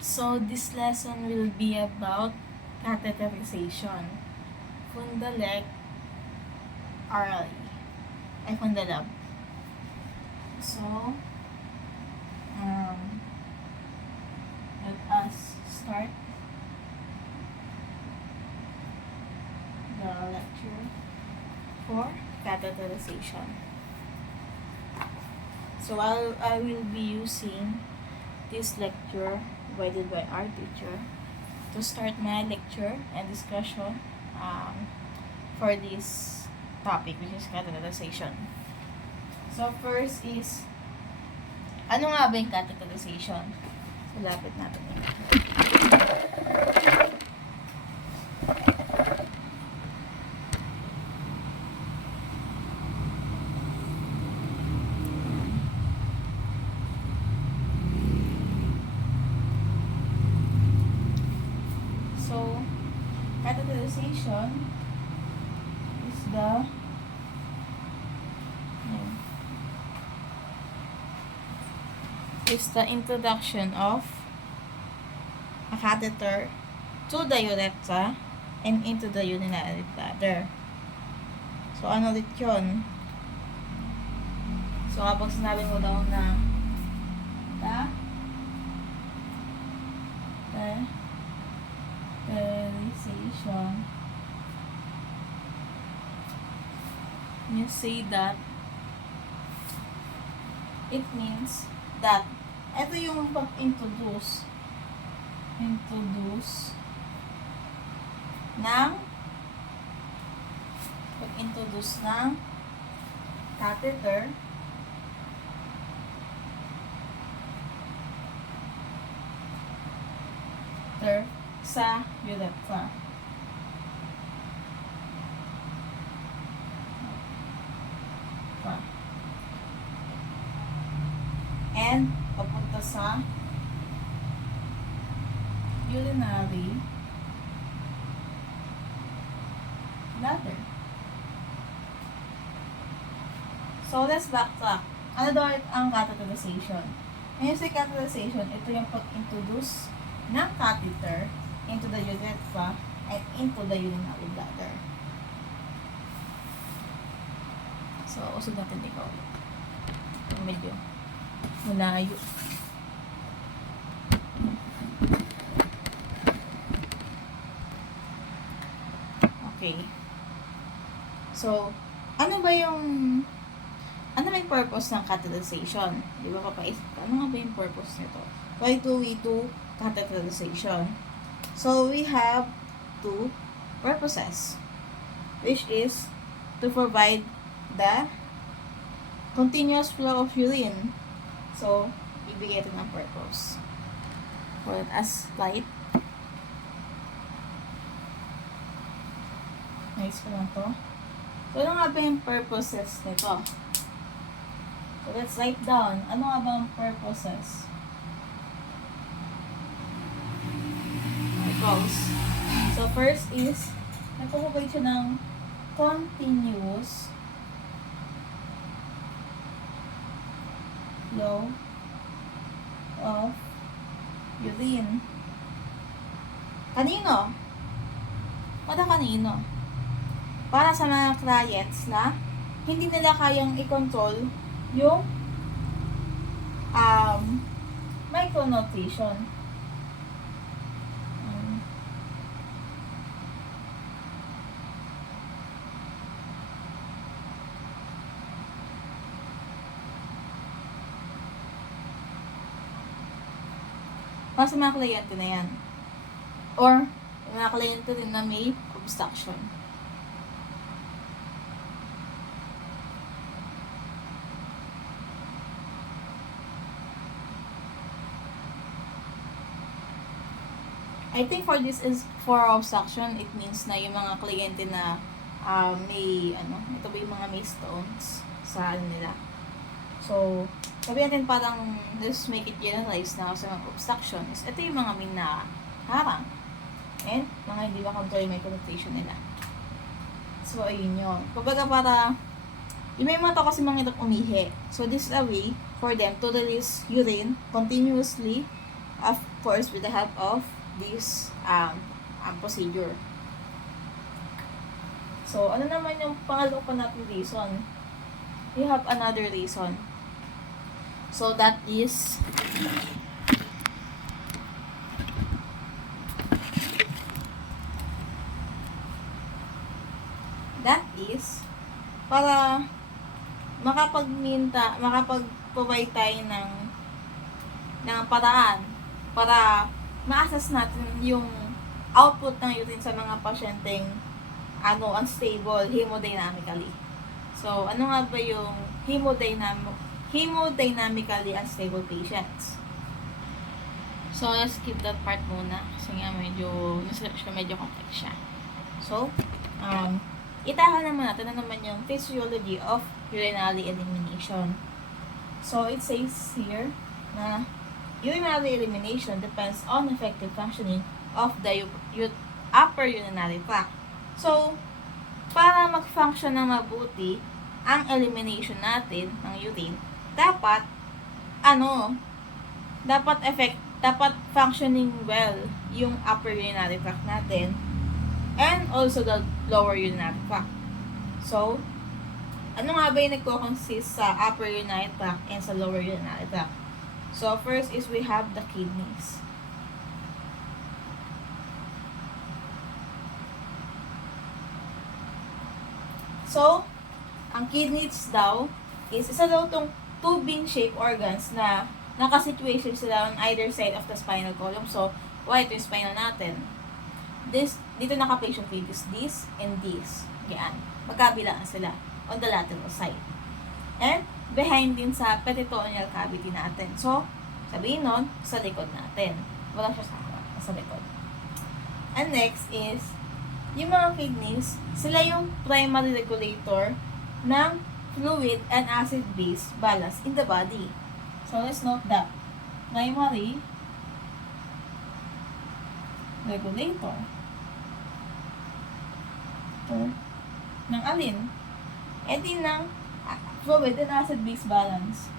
So this lesson will be about catheterization. Fundalek orally. Ay, fundalab. So, let us start the lecture for catheterization. So I will be using this lecture provided by our teacher to start my lecture and discussion for this topic, which is catheterization. So first is, ano nga ba yung catheterization? So lapit natin yun. So, catheterization is the introduction of a catheter to the urethra and into the urinary bladder. So, ano ulit yun? So, kapag sinabi mo daw na catheterization, you say that it means that ito yung pag-introduce ng catheter sa urethra. And papunta sa urinary bladder. So, let's backtrack. Ano daw ang catheterization? When you say catheterization, ito yung pag-introduce ng catheter into the urethra and into the urinary bladder. So, usod natin ikaw. Medyo malayo. Okay. So, ano ba yung purpose ng catheterization? Di ba papaisip ka, ano nga ba yung purpose nito? Why do we do catheterization? So, we have two purposes, which is to provide the continuous flow of urine. So, ibigay ito ng purpose. So, let us light. Nice ko lang to. So, ano nga ba yung purposes nito? So, let's write down. Ano nga ba ang purposes? So, first is, nagpaprovide siya ng continuous flow of urine. Kanino? Para kanino? Para sa mga clients na hindi nila kayang i-control yung micronutrition. Para sa mga kliyente na yan. Or, mga kliyente rin na may obstruction. I think for this is for obstruction, it means na yung mga kliyente na may, ito ba yung mga may stones sa nila. So, sabi natin parang, let's make it generalized na sa obstruction is, ito yung mga may naharang. And, mga hindi makontrol yung micronutrition nila. So, ayun yun. Kumbaga para, yung may mga tao kasi mga umihi. So, this is a way for them to release urine continuously of course with the help of this procedure. So, ano naman yung pangalawa pa natin reason? We have another reason. So, that is para makapag-provide tayo ng paraan para ma-assess natin yung output ng urine sa mga pasyenteng unstable hemodynamically. So, ano nga ba yung hemodynamically unstable patients? So, let's skip that part muna kasi nga medyo complex siya. So, itahan naman natin na naman yung physiology of urinary elimination. So, it says here na urinary elimination depends on effective functioning of the upper urinary tract. So, para mag-function na mabuti ang elimination natin ng urine, dapat functioning well yung upper urinary tract natin and also the lower urinary tract. So, ano nga ba yung nagko-consist sa upper urinary tract and sa lower urinary tract? So, first is we have the kidneys. So, ang kidneys daw is isa daw tong tubing-shaped organs na nakasituation sila on either side of the spinal column. So, ito yung spinal natin. Dito naka-patient is this and this. Yan. Magkabilaan sila on the lateral side. And, behind din sa peritoneal cavity natin. So, sabihin nun, sa likod natin. Wala siya sa harap, sa likod. And next is, yung mga kidneys, sila yung primary regulator ng fluid and acid-base balance in the body. So, let's note that. Primary regulator ng alin? Din ng fluid and acid-base balance.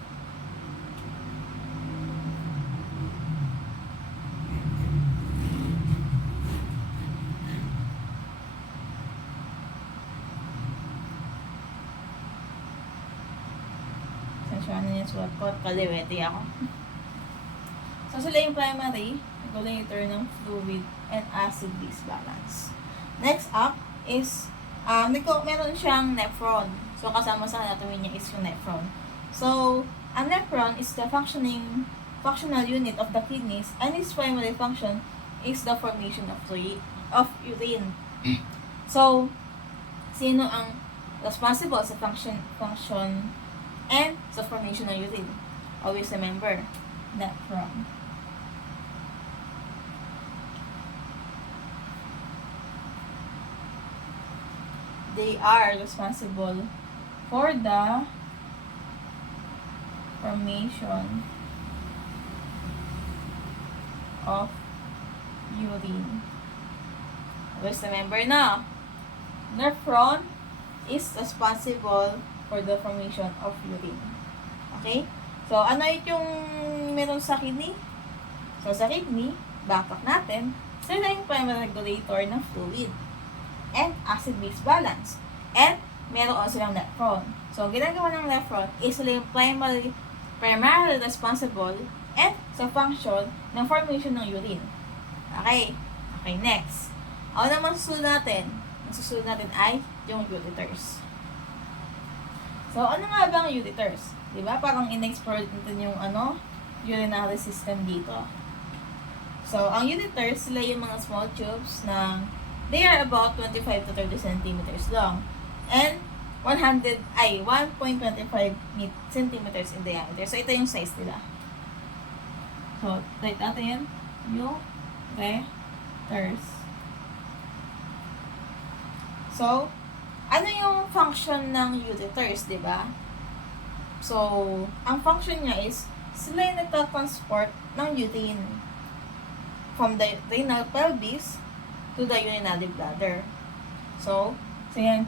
Ano yung sulat ko? Kaliwete ako. So, sila yung primary regulator ng fluid and acid-base balance. Next up is, meron siyang nephron. So, kasama sa anatomy niya is yung nephron. So, ang nephron is the functional unit of the kidneys and its primary function is the formation of urine. So, sino ang responsible sa function and sa formation ng urine? Always remember, nephron. They are responsible for the formation of urine. Always remember na, nephron is responsible for the formation of urine. Okay? So, ano yung meron sa kidney? So, sa kidney, backpack natin, sila yung primary regulator ng fluid and acid-base balance. And, meron also silang nephron. So, ginagawa ng nephron is sila yung primarily responsible and sa function ng formation ng urine. Okay? Okay, next. Ano naman susunod natin? Ang susunod natin ay yung ureters. So, ano nga ba ang ureters? Diba? Parang in-explore natin yung urinary system dito. So, ang ureters, sila yung mga small tubes na they are about 25 to 30 centimeters long and 1.25 centimeters in diameter. So, ito yung size nila. So, write natin yung ureters. So, ano yung function ng ureters, di ba? So, ang function niya is, sila yung nagta-transport ng urine from the renal pelvis to the urinary bladder. So yan,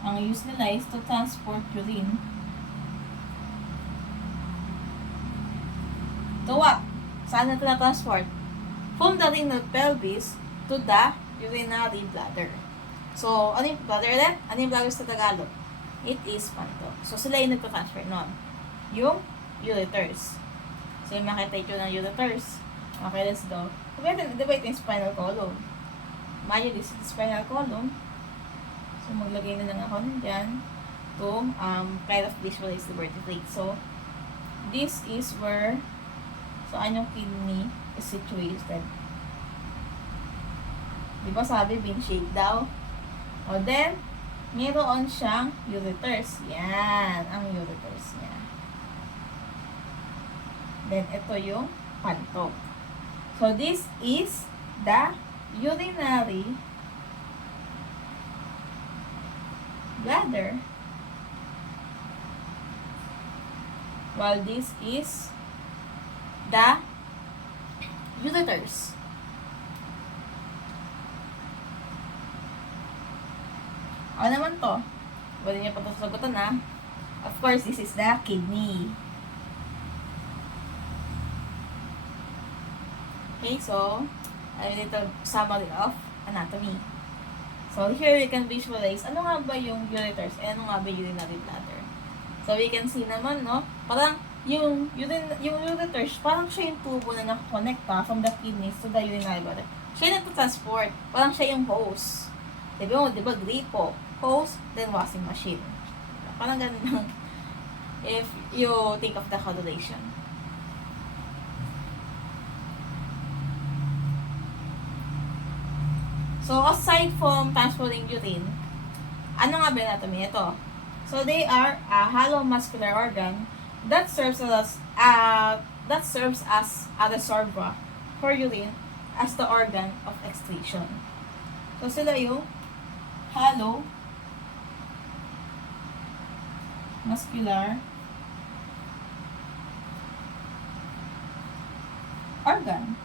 ang use nila is to transport urine to what? Saan na transport? From the renal pelvis to the urinary bladder. So, ano yung bladder ulit? Ano yung bladder sa Tagalog? It is panto. So, sila yung nagpa-transfer nun. Yung ureters. So, yung makita ito ng ureters. Okay, let's go. Di ba ito yung spinal column? Imagine this is the spinal column. So, maglagay na lang ako dyan to kind of visualize the vertebrae. So, this is where saan yung kidney is situated. Di ba sabi, bean shaped daw? O then, mayroon siyang ureters. Yan, ang ureters niya. Then, ito yung pantok. So, this is the urinary bladder. While this is the ureters. Ano naman to? Pwede niyo pa ito sagutan ha. Of course, this is the kidney. Okay, so, a little summary of anatomy. So, here we can visualize, ano nga ba yung ureters and ano nga ba yung urinary bladder. So, we can see naman, no? Parang, yung ureters, parang siya yung tubo na nakakonekta from the kidneys to the urinary bladder. Siya yung nagtatransport. Parang siya yung hose. Diba, gripo, hose, then washing machine. Parang ganun lang. If you think of the correlation. So, aside from transporting urine, ano nga ba yung anatomy ito? So, they are a hollow muscular organ that serves as a reservoir for urine as the organ of excretion. So, sila yung hollow muscular organ.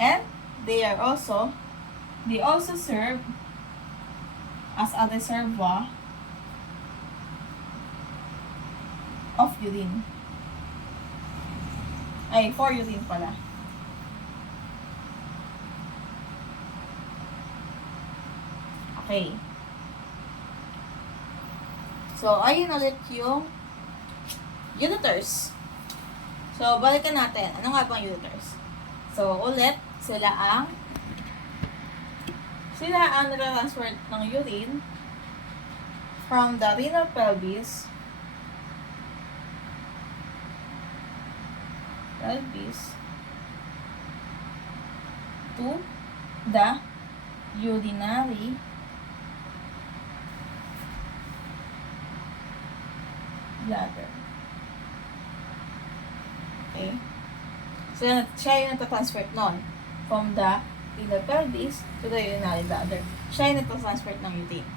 And they also serve as a reservoir of urine. For urine pala. Okay. So, ayun ulit yung ureters. So, balikan natin. Ano nga bang ureters? So, ulit, sila ang nagtatransfer ng urine from the renal pelvis to the urinary bladder. Okay? So, siya yung nagtatransfer nun from the renal pelvis to the urinary bladder. Siya yung nagtatransfer ng urine.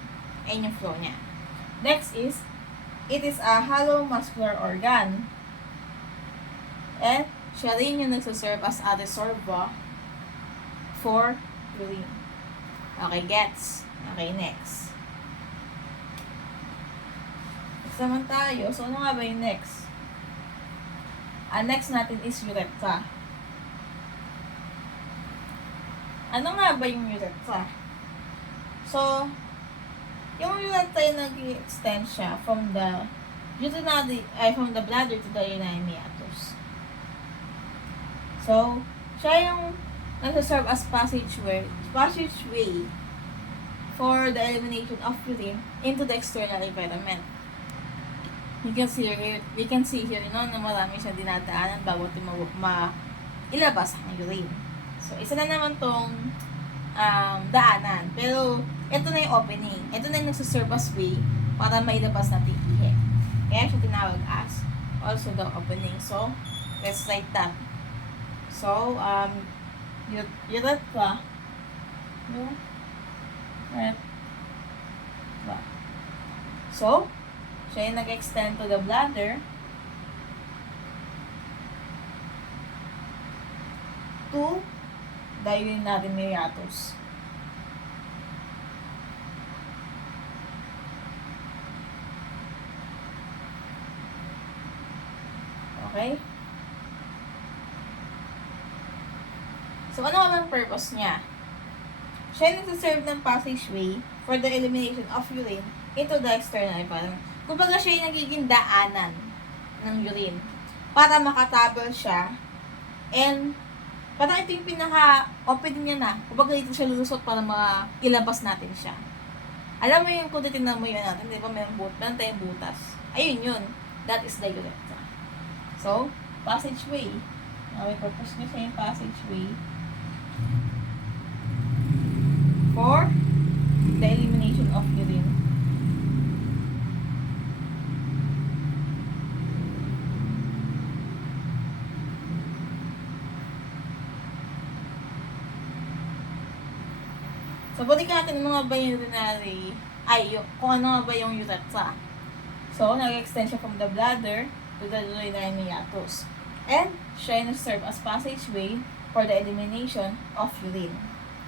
Ayun yung flow niya. Next is, it is a hollow muscular organ. And, siya rin yung nagsaserve as a reservoir for urine. Okay, gets? Okay, next. Next naman tayo. So, ano nga ba yung next? Ang next natin is urethra. Ano nga ba yung urethra? So, yung urethra yung nag-extend siya from the bladder to the urinary meatus. So, siya yung nagsaserve as passageway for the elimination of urine into the external environment. We can see here, na marami siyang dinadaanan bago ilabas ang urine. So, isa na naman tong daanan. Pero, ito na yung opening. Ito na yung nagsaserve as way para mailabas natin ihe. Kaya siya tinawag as also the opening. So, let's write that. So, urethra. So, siya yung nag-extend to the bladder to the urinary meatus. Okay? So, ano ang purpose niya? Siya yung nagsaserve ng passageway for the elimination of urine into the external environment. Kumbaga siya yung nagiging daanan ng urine para makatabel siya, and parang ito yung pinaka-open niya na. Kumbaga dito siya lulusot para ilabas natin siya. Alam mo yung kung titignan mo yun natin, di ba meron tayong butas. Ayun yun. That is the urethra. So, passageway. May purpose niya siya yung passageway for the elimination of urine. So, balikan natin mga ba yung urinary, kung ano nga ba yung urethra. So, nag-extend siya from the bladder to the urinary meatus. And, siya yung serve as passageway for the elimination of urine.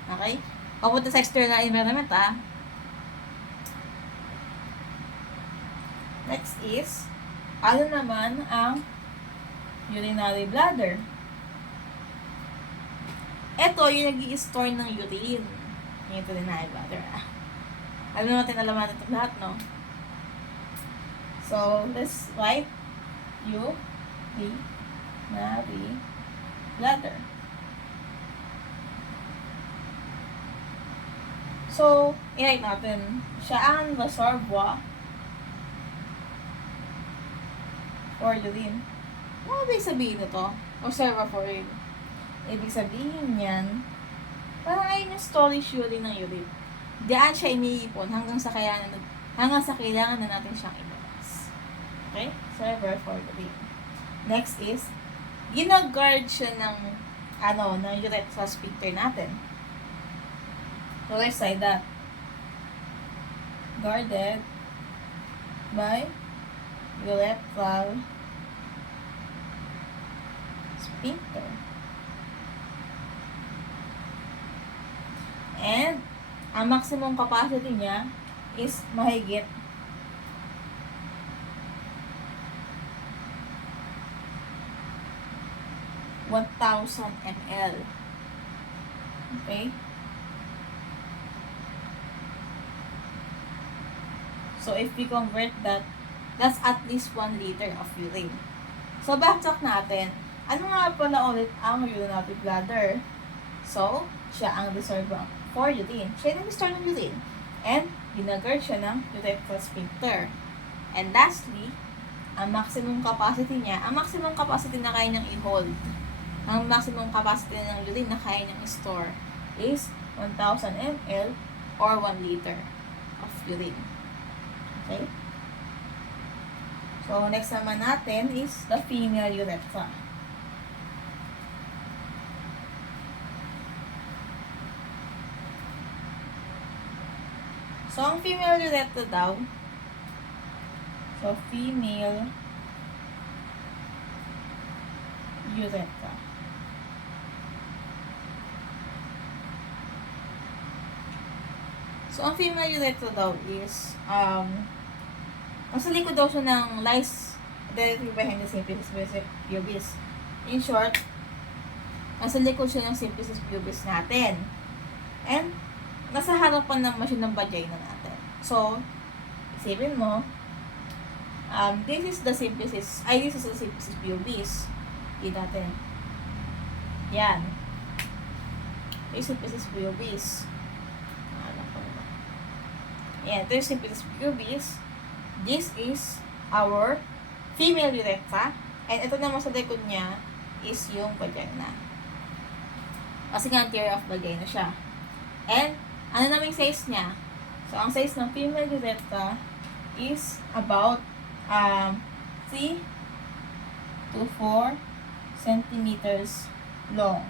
Okay? Papunta sa external environment, Next is, ano naman ang urinary bladder? Ito yung nag-i-store ng urine. Yung urinary bladder, Alam natin alaman ito lahat, no? So, let's write urinary bladder. So, i-write natin, siya ang reservoir for urine. Ano ibig sabihin nito? Reservoir for urine. Ibig sabihin niyan, parang ayun yung storage urine ng urine. Diyan siya iniipon hanggang sa kailangan na natin siyang ilabas. Okay? Reservoir for urine. Next is, gina-guard siya ng urethra sphincter natin. So, let's say that. Guarded by urethral sphincter. And, ang maximum capacity niya is mahigit 1,000 ml. Okay? So, if we convert that, that's at least 1 liter of urine. So, backtrack natin. Ano nga pala ulit ang urinary bladder? So, siya ang reservoir for urine. Siya yung nag-store ng urine. And, ginagard siya ng urethral sphincter. And lastly, ang maximum capacity niya, ang maximum capacity na kaya niyang i-hold, ang maximum capacity ng urine na kaya niyang i-store is 1,000 ml or 1 liter of urine. Okay? So, next naman natin is the female urethra. So, ang female urethra daw, female urethra. So, ang female urethra daw is, nasa likod daw siya ng lies directly behind the symphysis pubis. In short, nasa likod siya ng symphysis pubis natin. And, nasa harapan naman siya ng vagina natin. So, isipin mo, this is the symphysis pubis. Hindi natin. Yan. This is symphysis pubis. Yan, ito yung symphysis pubis. This is our female urethra. And ito naman sa likod niya is yung vagina. Kasi nga anterior of vagina siya. And, ano naman yung size niya? So, ang size ng female urethra is about 3 to 4 centimeters long.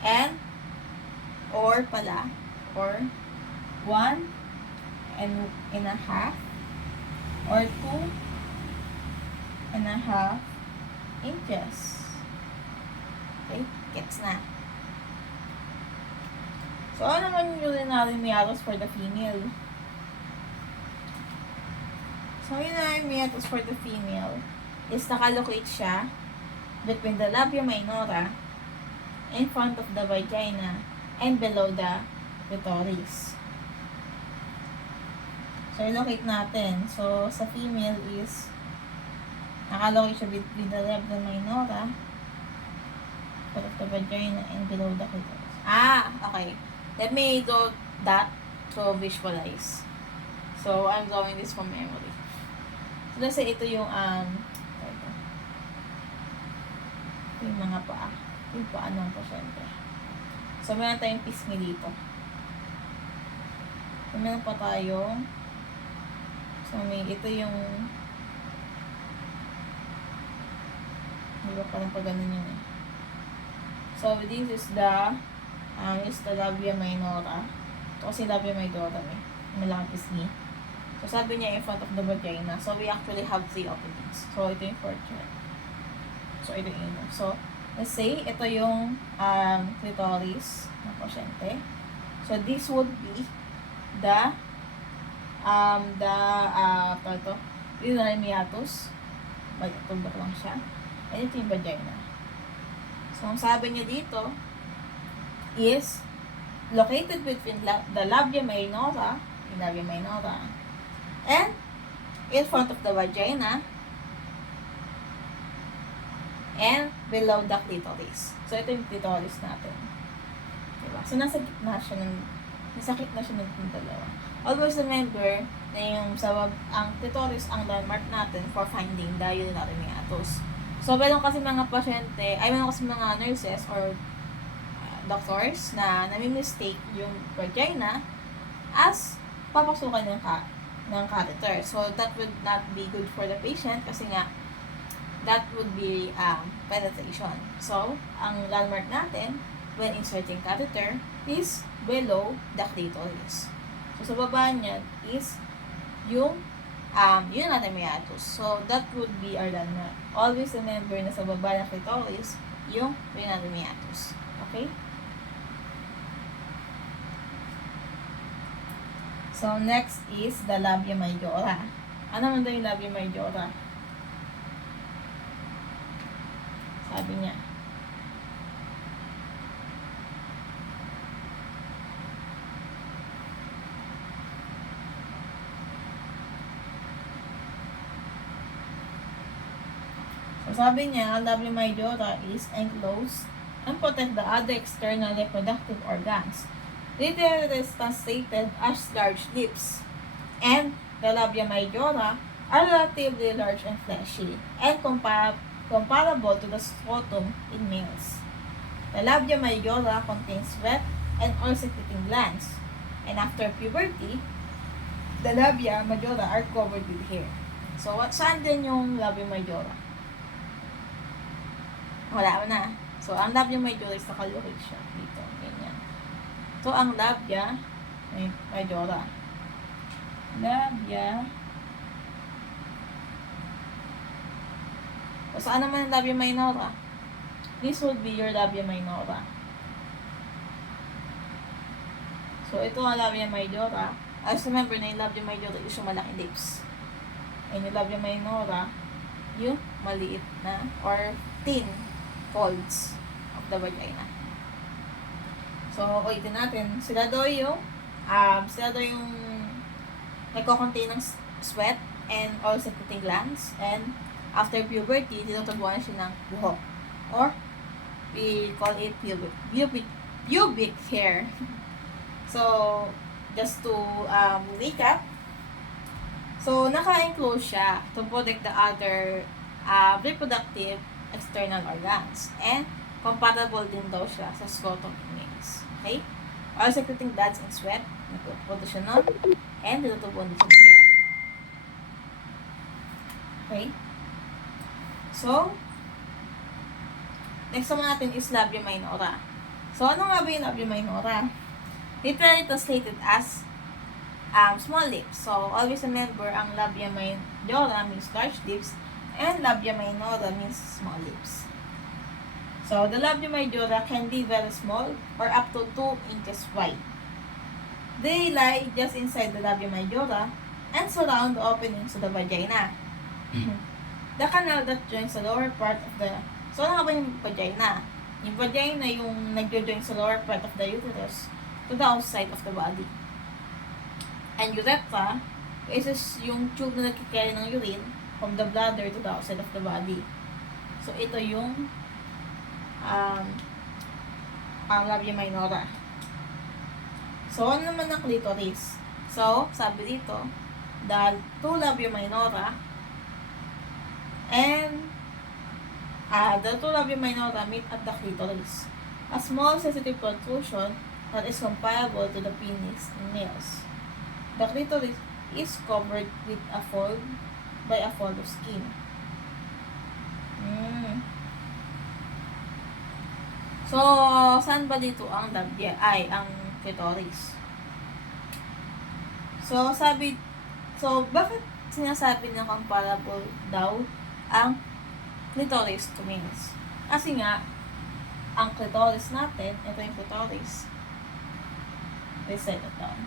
And, or 1.5 or 2.5 inches. Okay, gets na. So, ano naman yung urinary meatus for the female? So, urinary meatus for the female is nakalocate siya between the labia minora in front of the vagina and below the clitoris. So, i-locate natin. So, sa female is nakalocate siya between the labia minora, front of the vagina, and below the clitoris. Okay. Let me do that to visualize. So, I'm drawing this from memory. So, let's say ito yung, yung mga paa. Yung paa ng pasyente. So, meron tayong pisngi dito. So, meron pa tayong, ito yung, hindi ba parang pa ganun yun eh. So, this is the labia minora. Ito kasi labia minora eh. Malaking pisngi. So, sabi niya in front of the vagina. So, we actually have 3 openings. So, ito yung fourth one. So, ito yung ino. So, let's say, ito yung clitoris ng pasyente. So, this would be the urinary meatus. Tundok lang siya. And ito yung vagina. So, ang sabi niya dito is located between the labia minora, and in front of the vagina and below the clitoris. So, ito yung clitoris natin. Diba? So, nasa gitna siya ng dalawa. Always remember na yung ang clitoris ang landmark natin for finding the urinary meatus. So, meron kasi mga pasyente, meron kasi mga nurses or doctors na nami-mistake yung vagina as papasukan ng catheter. So, that would not be good for the patient kasi nga that would be penetration. So, ang landmark natin when inserting catheter is below the clitoris. So, sa baba niya is yung urinary meatus. So, that would be our landmark. Always remember na sa baba ng clitoris yung urinary meatus. Okay? So, next is the labia majora. Ano naman daw yung labia majora? Sabi niya. So, sabi niya, labia majora is enclosed and protect the other external reproductive organs. Literally is translated as large lips. And the labia majora are relatively large and fleshy and comparable to the scrotum in males. The labia majora contains sweat and oil secreting glands. And after puberty, the labia majora are covered with hair. So, saan din yung labia majora? Wala na. So, ang labia majora is nakalukit siya dito. Ganyan. So, ang labia majora. Labia. So, saan naman ang labia minora? This would be your labia minora. So, ito ang labia majora. As remember na yung labia majora is yung malaking lips. And yung labia minora, yung maliit na or thin folds of the vagina. So, ulitin natin. Sila daw yung nagko-contain ng sweat and oil secreting glands, and after puberty, tinutubuan siya ng buhok. Or, we call it pubic hair. So, just to recap, so, naka-enclose siya to protect the other reproductive external organs. And, compatible din daw siya sa scrotum in males. Okay? Oil secreting glands and sweat, nagpupunta siya nun, and tinutubuan din siya ng hair. Okay? So, next naman natin is labia minora. So, ano nga ba yung labia minora? Literally translated as small lips. So, always remember, ang labia majora means large lips, and labia minora means small lips. So, the labia majora can be very small or up to 2 inches wide. They lie just inside the labia majora and surround the openings of the vagina. The canal that joins the lower part of the... So, ano nga ba yung vagina? Yung vagina, yung nagjo-join sa lower part of the uterus to the outside of the body. And urethra is yung tube na nagkikarry ng urine from the bladder to the outside of the body. So, ito yung ang labia minora. So, ano naman ang clitoris? So, sabi dito, the two labia minora and the two labia minora meet at the clitoris. A small sensitive protrusion that is comparable to the penis in males. The clitoris is covered with by a fold of skin. So, saan ba dito ang labia? Ang clitoris. So, bakit sinasabi na comparable daw ang clitoris to males? Kasi nga, ang clitoris natin, ito yung clitoris. Let's set it down.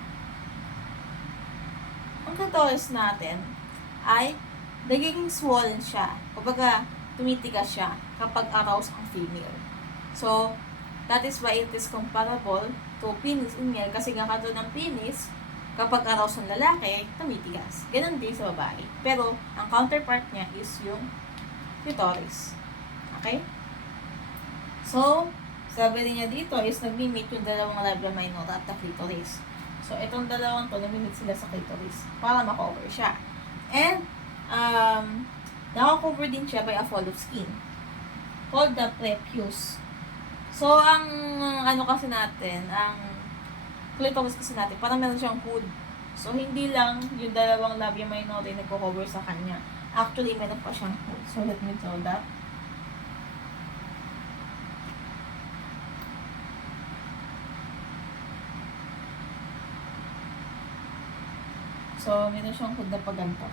Ang clitoris natin ay nagiging swollen siya. Kumbaga, tumitigas siya kapag aroused ang female. So, that is why it is comparable to penis in male kasi nga katulad ng penis, kapag aroused ang lalaki, tumitigas. Ganun din sa babae. Pero, ang counterpart niya is yung clitoris. Okay? So, sabi niya dito is nag-meet yung dalawang labia minora at the clitoris. So, itong dalawang to, nag-meet sila sa clitoris para makover siya. And, nakakover din siya by a fold of skin called the prepuce. So, ang kasi natin, ang clitoris kasi natin, parang meron siyang hood. So, hindi lang yung dalawang labia minora yung nagko-cover sa kanya. Actually, meron pa siyang hood. So, let me draw that. So, meron siyang hood na paganto.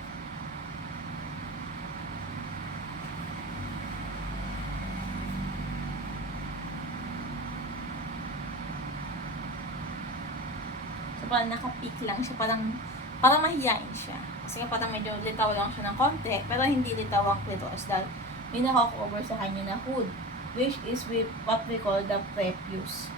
Parang naka-peak lang siya, parang mahihain siya. Kasi parang medyo litaw lang siya ng konti, pero hindi litaw ang clitoris dahil may naka-cover sa kanya na hood, which is with what we call the prepuce.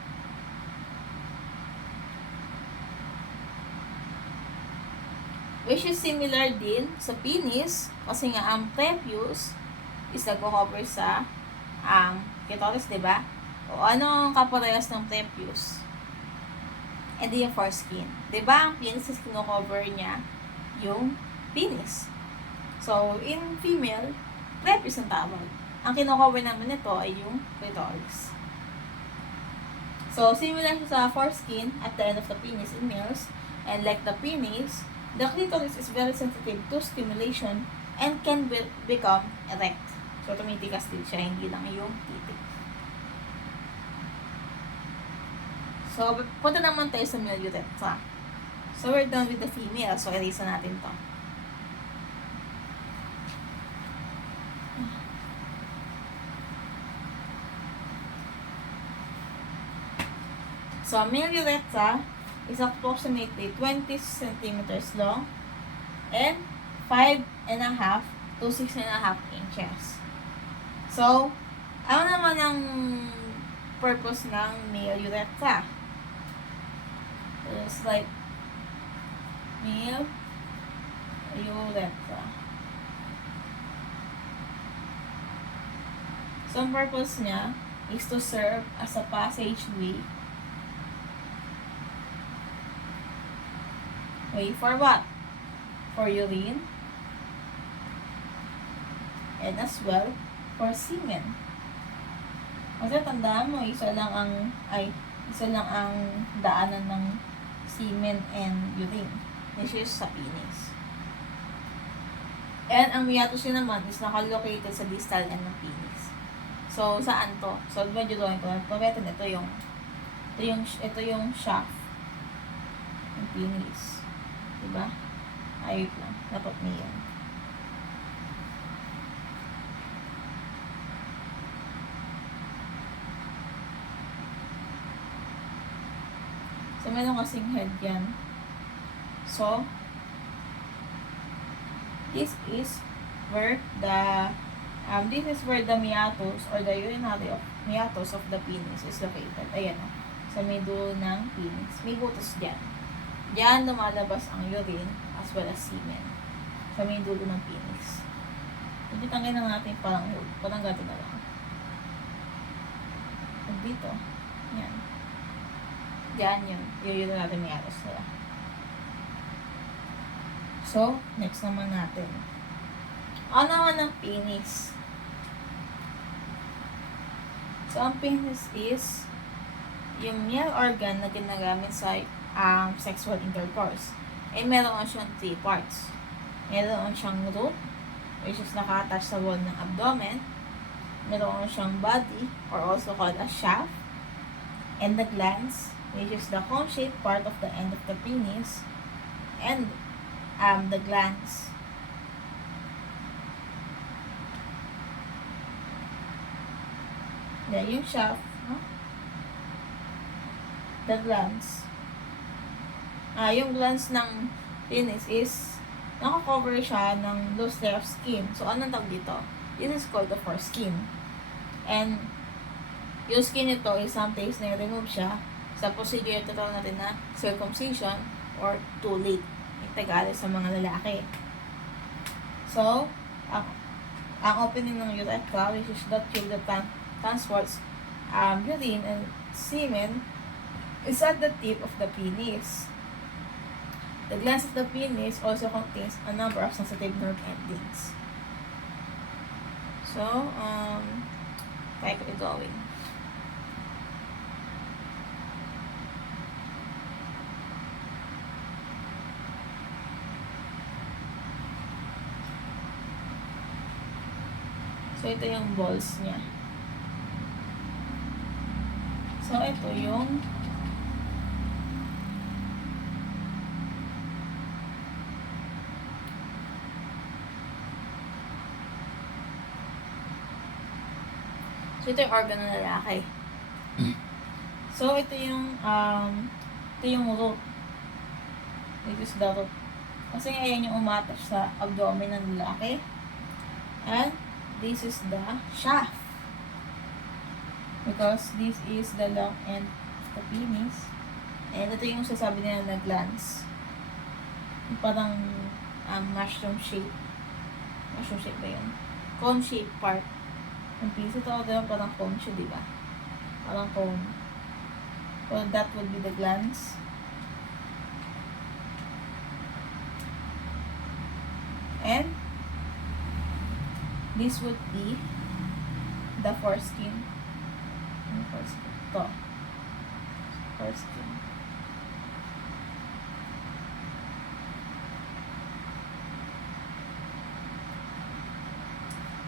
Which is similar din sa penis, kasi nga ang prepuce is nagko-cover sa clitoris, diba? O ano ang kaparehas ng prepuce? And yung foreskin. Diba, ang penis is kino-cover niya yung penis. So, in female, prepuce ang tawag. Ang kino-cover naman nito ay yung clitoris. So, similar sa foreskin at the end of the penis in males, and like the penis, the clitoris is very sensitive to stimulation and can become erect. So, tumitigas din siya, hindi lang yung titik. So, punta naman tayo sa male urethra. So, we're done with the female. So, erase na natin to. So, male urethra is approximately 20 centimeters long and 5.5 to 6.5 inches. So, ano naman ang purpose ng male urethra? It's like male urethra. So, ang purpose niya is to serve as a passageway. For what? For urine. And as well, for semen. Kasi tandaan mo, isa lang ang daanan ng semen and urine, which is sa penis. And ang meatus niya naman is nakalocated sa distal end ng penis. So, saan to? So, medyo drawing ko. Ito yung shaft ng penis. Diba? Ayun lang. Dapat niya yan. So, meron kasing head yan. So, this is where the This is where the meatus or the urinary of meatus of the penis is located. Ayan o. Sa may dulo ng penis. May butos dyan. Diyan lumalabas ang urine as well as semen. Sa may dulo ng penis. Hindi tanggalin na natin parang hood. Parang gato na lang. At dito. Yan. Diyan yun. Yun natin meatus nila. So, next naman natin. Ano naman ang penis? So, ang penis is yung male organ na ginagamit sa sexual intercourse. Meron siyang 3 parts. Meron siyang root, which is naka-attach sa wall ng abdomen. Meron siyang body, or also called a shaft. And the glans, which is the cone-shaped part of the end of the penis. And the glans. Yeah, yung shaft, the glans. Yung glans ng penis is naka-cover siya ng loose layer of skin. So, anong tawag dito? This is called the foreskin. And yung skin nito is sometimes na-remove siya sa procedure ito tawag natin na circumcision or too late. Yung Tagalog sa mga lalaki. So, ang opening ng urethra, which is the tube that transports urine and semen, is at the tip of the penis. The glands of the penis also contains a number of sensitive nerve endings. So, try ko i-drawing. So, ito yung balls niya. So, ito yung ito yung organ ng lalaki. So, ito yung root. Ito is the root. Kasi ayan yung umattach sa abdomen ng lalaki. And this is the shaft. Because this is the long end of the penis. And ito yung sasabi nila na glans. Yung parang mushroom shape. Mushroom shape ba yun? Cone shape part. Yung piece ito, parang cone siya, diba? Parang cone. So, that would be the glans. And this would be the foreskin. Foreskin. Ito. Foreskin.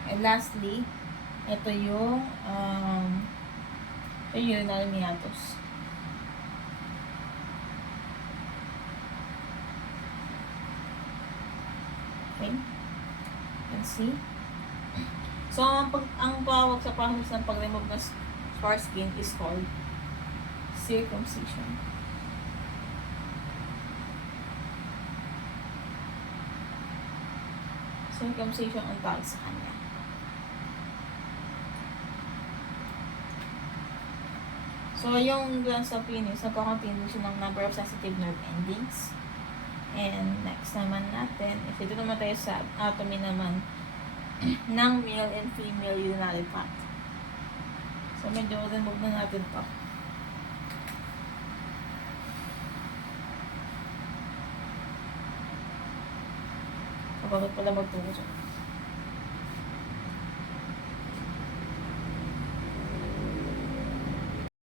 And lastly, ito yung urinary meatus. Okay? You can see. So, ang tawag sa process ng pag-remove ng foreskin is called circumcision. Circumcision ang tawag sa kanya. So, yung glands sa penis, nagkakontain siya ng number of sensitive nerve endings. And next naman natin, if ito naman tayo sa anatomy naman ng male and female urinary tract. So, medyo remove na natin to. Kapagod pala magtungkol siya.